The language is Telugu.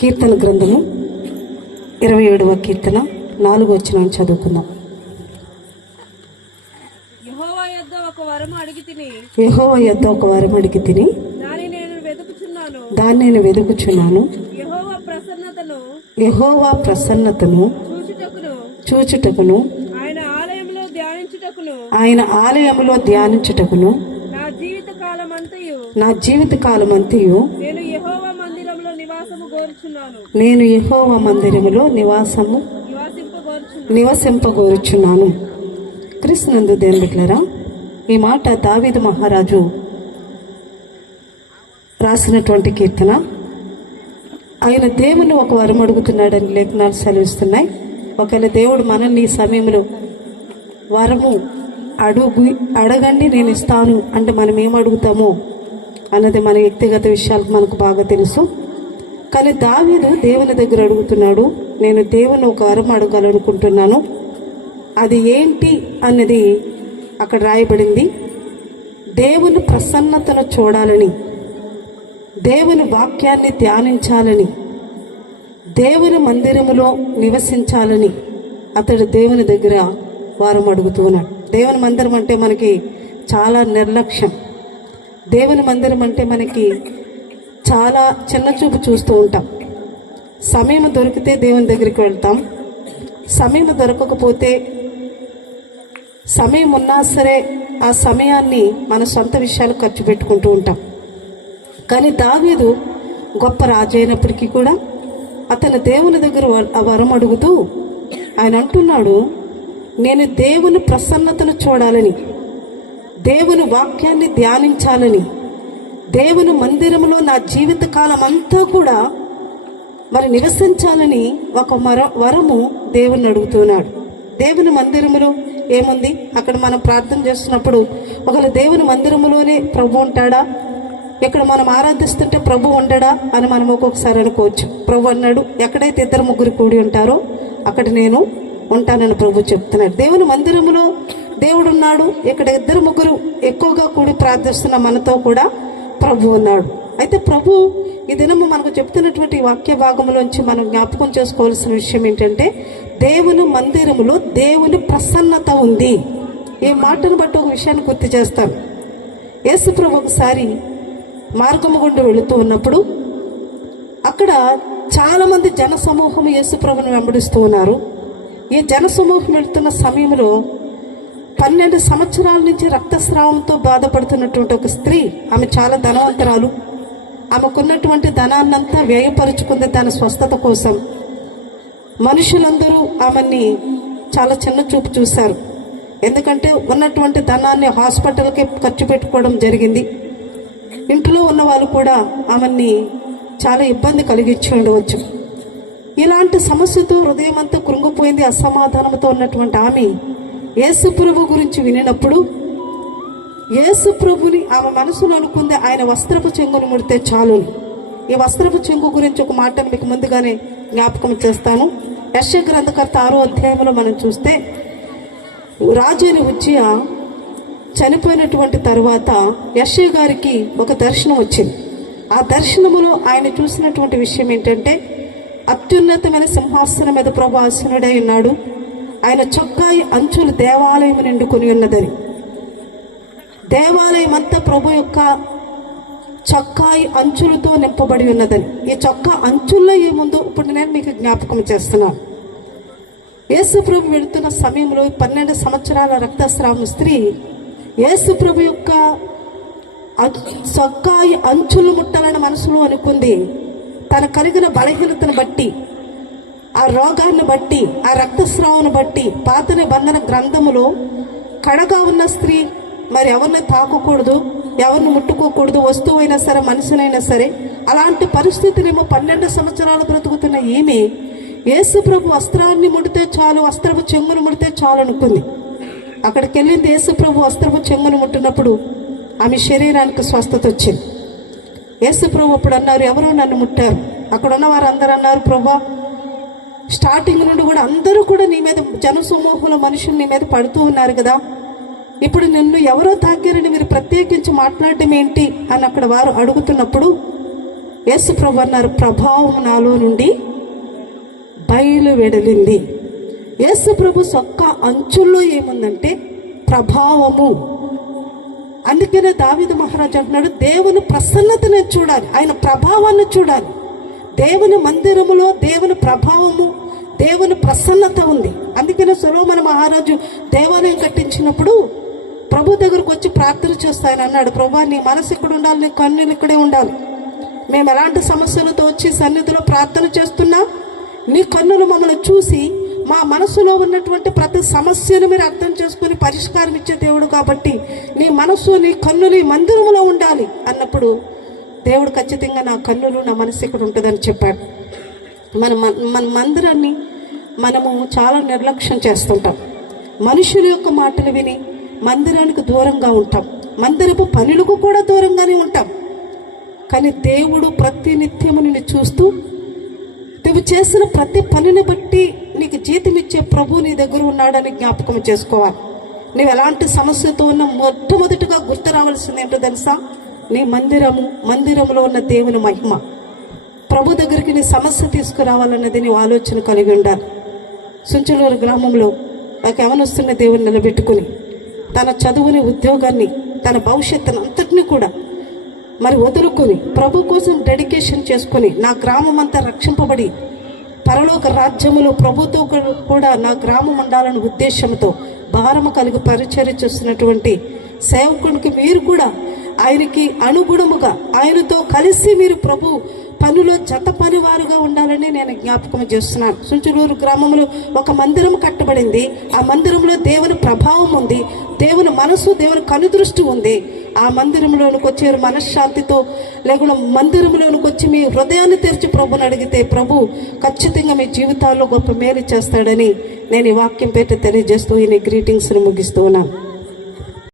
కీర్తన గ్రంథము 27వ కీర్తన 4వ వచనం చదువుకుందాం. యెహోవా యొద్ద ఒక వరము అడిగి తిని దాన్ని నేను వెదుకుచున్నాను. యెహోవా ప్రసన్నతను చూచుటకును ఆయన ఆలయములో ధ్యానించుటకును నా జీవిత కాలమంతయు నేను యెహోవా మందిరములో నివసింపగోరుచున్నాను. క్రీస్తునందు దేవుని బిడ్డలారా, ఈ మాట దావీదు మహారాజు రాసినటువంటి కీర్తన. ఆయన దేవుని ఒక వరం అడుగుతున్నాడని లేఖనాలు సెలవిస్తున్నాయి. ఒకవేళ దేవుడు మనల్ని ఈ సమయంలో వరము అడగండి నేను ఇస్తాను అంటే మనం ఏం అడుగుతామో అన్నది మన వ్యక్తిగత విషయాలకు మనకు బాగా తెలుసు. కానీ దావీదు దేవుని దగ్గర అడుగుతున్నాడు, నేను దేవుని ఒక వరం అడగాలనుకుంటున్నాను. అది ఏంటి అన్నది అక్కడ రాయబడింది. దేవుని ప్రసన్నతను చూడాలని, దేవుని వాక్యాన్ని ధ్యానించాలని, దేవుని మందిరములో నివసించాలని అతడు దేవుని దగ్గర వారం అడుగుతున్నాడు. దేవుని మందిరం అంటే మనకి చాలా నిర్లక్ష్యం. దేవుని మందిరం అంటే మనకి చాలా చిన్న చూపు చూస్తూ ఉంటాం. సమయం దొరికితే దేవుని దగ్గరికి వెళ్తాం, సమయం దొరకకపోతే సమయం ఉన్నా సరే ఆ సమయాన్ని మన సొంత విషయాలు ఖర్చు పెట్టుకుంటూ ఉంటాం. కానీ దావీదు గొప్ప రాజు అయినప్పటికీ కూడా అతను దేవుని దగ్గర ఆ వరం అడుగుతూ ఆయన అంటున్నాడు, నేను దేవుని ప్రసన్నతను చూడాలని, దేవుని వాక్యాన్ని ధ్యానించాలని, దేవుని మందిరంలో నా జీవిత కాలం అంతా కూడా మరి నివసించాలని ఒక వరము దేవుని అడుగుతున్నాడు. దేవుని మందిరములో ఏముంది? అక్కడ మనం ప్రార్థన చేస్తున్నప్పుడు ఒకవేళ దేవుని మందిరములోనే ప్రభు ఉంటాడా, ఇక్కడ మనం ఆరాధిస్తుంటే ప్రభు ఉండడా అని మనం ఒక్కొక్కసారి అనుకోవచ్చు. ప్రభు అన్నాడు, ఎక్కడైతే 2-3 కూడి ఉంటారో అక్కడ నేను ఉంటానని ప్రభు చెప్తున్నాడు. దేవుని మందిరములో దేవుడు ఉన్నాడు. ఇక్కడ 2-3 ఎక్కువగా కూడి ప్రార్థిస్తున్న మనతో కూడా ప్రభు ఉన్నాడు. అయితే ప్రభు ఈ దినము మనకు చెప్తున్నటువంటి వాక్య భాగంలోంచి మనం జ్ఞాపకం చేసుకోవాల్సిన విషయం ఏంటంటే, దేవుని మందిరములో దేవుని ప్రసన్నత ఉంది. ఈ మాటను బట్టి ఒక విషయాన్ని గుర్తు చేస్తాను. యేసు ప్రభు ఒకసారి మార్గము గుండా వెళుతూ ఉన్నప్పుడు అక్కడ చాలామంది జన సమూహం యేసు ప్రభుని వెంబడిస్తూ ఉన్నారు. ఈ జన సమూహం వెళుతున్న సమయంలో 12 సంవత్సరాల నుంచి రక్తస్రావంతో బాధపడుతున్నటువంటి ఒక స్త్రీ, ఆమె చాలా ధనవంతురాలు, ఆమెకున్నటువంటి ధనాన్నంతా వ్యయపరుచుకుంది తన స్వస్థత కోసం. మనుషులందరూ ఆమెని చాలా చిన్న చూపు చూశారు. ఎందుకంటే ఉన్నటువంటి ధనాన్ని హాస్పిటల్కే ఖర్చు పెట్టుకోవడం జరిగింది. ఇంట్లో ఉన్న వాళ్ళు కూడా ఆమెని చాలా ఇబ్బంది కలిగించి ఉండవచ్చు. ఇలాంటి సమస్యతో హృదయం అంతా కృంగిపోయింది. అసమాధానంతో ఉన్నటువంటి ఆమె యేసు ప్రభు గురించి వినినప్పుడు యేసు ప్రభుని ఆమె మనసులో అనుకుంది, ఆయన వస్త్రపు చెంగును ముడితే చాలు. ఈ వస్త్రపు చెంగు గురించి ఒక మాటను మీకు ముందుగానే జ్ఞాపకం చేస్తాను. యెషయా గ్రంథకర్త 6వ అధ్యాయంలో మనం చూస్తే, రాజు అయిన ఉజ్జియా చనిపోయినటువంటి తర్వాత యెషయా గారికి ఒక దర్శనం వచ్చింది. ఆ దర్శనములో ఆయన చూసినటువంటి విషయం ఏంటంటే, అత్యున్నతమైన సింహాసనం మీద ప్రభు ఆసీనుడై ఉన్నాడు. ఆయన చొక్కాయి అంచులు దేవాలయం నిండుకొని ఉన్నదని. దేవాలయం అంతా ప్రభు యొక్క చొక్కాయి అంచులతో నింపబడి ఉన్నదని. ఈ చొక్కా అంచుల్లో ఏముందో ఇప్పుడు నేను మీకు జ్ఞాపకం చేస్తున్నాను. యేసు ప్రభు వెళుతున్న సమయంలో 12 సంవత్సరాల రక్తస్రావం స్త్రీ యేసు ప్రభు యొక్క చొక్కాయి అంచులు ముట్టాలని మనసులో అనుకుంది. తన కలిగిన బలహీనతను బట్టి, ఆ రోగాన్ని బట్టి, ఆ రక్తస్రావాన్ని బట్టి పాత నిబంధన గ్రంథములో కడగా ఉన్న స్త్రీ మరి ఎవరిని తాకకూడదు, ఎవరిని ముట్టుకోకూడదు, వస్తువు అయినా సరే మనిషినైనా సరే. అలాంటి పరిస్థితులేమో 12 సంవత్సరాలు బ్రతుకుతున్న ఈమె యేసు ప్రభు వస్త్రాన్ని ముడితే చాలు, వస్త్రపు చెంగును ముడితే చాలు అనుకుంది. అక్కడికి వెళ్ళింది. యేసు ప్రభు వస్త్రపు చెంగును ముట్టినప్పుడు ఆమె శరీరానికి స్వస్థత వచ్చింది. యేసు ప్రభు అప్పుడు అన్నారు, ఎవరో నన్ను ముట్టారు. అక్కడ ఉన్న వారు అందరూ అన్నారు, ప్రభా స్టార్టింగ్ నుండి కూడా అందరూ కూడా నీ మీద జన సమూహంలో మనుషులు నీ మీద పడుతూ ఉన్నారు కదా, ఇప్పుడు నిన్ను ఎవరో తాకారని మీరు ప్రత్యేకించి మాట్లాడటం ఏంటి అని అక్కడ వారు అడుగుతున్నప్పుడు యేసు ప్రభు అన్నారు, ప్రభావం నాలో నుండి బయలు వెడలింది. యేసు ప్రభు సొక్క అంచుల్లో ఏముందంటే ప్రభావము. అందుకనే దావీదు మహారాజు అంటున్నాడు, దేవుని ప్రసన్నతను చూడాలి, ఆయన ప్రభావాన్ని చూడాలి. దేవుని మందిరములో దేవుని ప్రభావము, దేవుని ప్రసన్నత ఉంది. అందుకనే సొలొమోను మహారాజు దేవాలయం కట్టించినప్పుడు ప్రభు దగ్గరకు వచ్చి ప్రార్థన చేస్తాయని అన్నాడు, ప్రభా నీ మనసు ఇక్కడ ఉండాలి, నీ కన్నులు ఇక్కడే ఉండాలి. మేము ఎలాంటి సమస్యలతో వచ్చి సన్నిధిలో ప్రార్థన చేస్తున్నా నీ కన్నులు మమ్మల్ని చూసి మా మనసులో ఉన్నటువంటి ప్రతి సమస్యను మీరు అర్థం చేసుకుని పరిష్కారం ఇచ్చే దేవుడు కాబట్టి నీ మనసు నీ కన్నులు ఈ మందిరంలో ఉండాలి అన్నప్పుడు దేవుడు ఖచ్చితంగా నా కన్నులు నా మనసు ఇక్కడ ఉంటుందని చెప్పాడు. మన మందిరాన్ని మనము చాలా నిర్లక్ష్యం చేస్తుంటాం. మనుషుల యొక్క మాటలు విని మందిరానికి దూరంగా ఉంటాం, మందిరపు పనులకు కూడా దూరంగానే ఉంటాం. కానీ దేవుడు ప్రతి నిత్యము నిన్ను చూస్తూ నువ్వు చేసిన ప్రతి పనిని బట్టి నీకు జీతం ఇచ్చే ప్రభు నీ దగ్గర ఉన్నాడని జ్ఞాపకం చేసుకోవాలి. నువ్వు ఎలాంటి సమస్యతో ఉన్న మొట్టమొదటిగా గుర్తు రావాల్సింది ఏంటో తెలుసా? నీ మందిరంలో ఉన్న దేవుని మహిమ. ప్రభు దగ్గరికి నీ సమస్య తీసుకురావాలన్నది నీ ఆలోచన కలిగి ఉండాలి. సుంచలూరు గ్రామంలో నాకు యవనస్తున్న దేవుని నిలబెట్టుకుని తన చదువుని, ఉద్యోగాన్ని, తన భవిష్యత్తును అంతటినీ కూడా మరి వదులుకొని ప్రభు కోసం డెడికేషన్ చేసుకొని నా గ్రామం అంతా రక్షింపబడి పరలోక రాజ్యములో ప్రభుతో కూడా నా గ్రామం ఉండాలనే ఉద్దేశంతో భారము కలిగి పరిచర్య చేస్తున్నటువంటి సేవకునికి మీరు కూడా ఆయనకి అనుగుణముగా ఆయనతో కలిసి మీరు ప్రభు పనులో జత పనివారుగా ఉండాలని నేను జ్ఞాపకం చేస్తున్నాను. సుంచులూరు గ్రామంలో ఒక మందిరం కట్టబడింది. ఆ మందిరంలో దేవుని ప్రభావం ఉంది, దేవుని మనసు, దేవుని కనుదృష్టి ఉంది. ఆ మందిరంలోనికి వచ్చే మనశ్శాంతితో లేకుండా మందిరంలోనికి వచ్చి మీ హృదయాన్ని తెరిచి ప్రభుని అడిగితే ప్రభు ఖచ్చితంగా మీ జీవితాల్లో గొప్ప మేలు చేస్తాడని నేను ఈ వాక్యం పేట తెలియజేస్తూ ఈ గ్రీటింగ్స్ని ముగిస్తూ ఉన్నాను.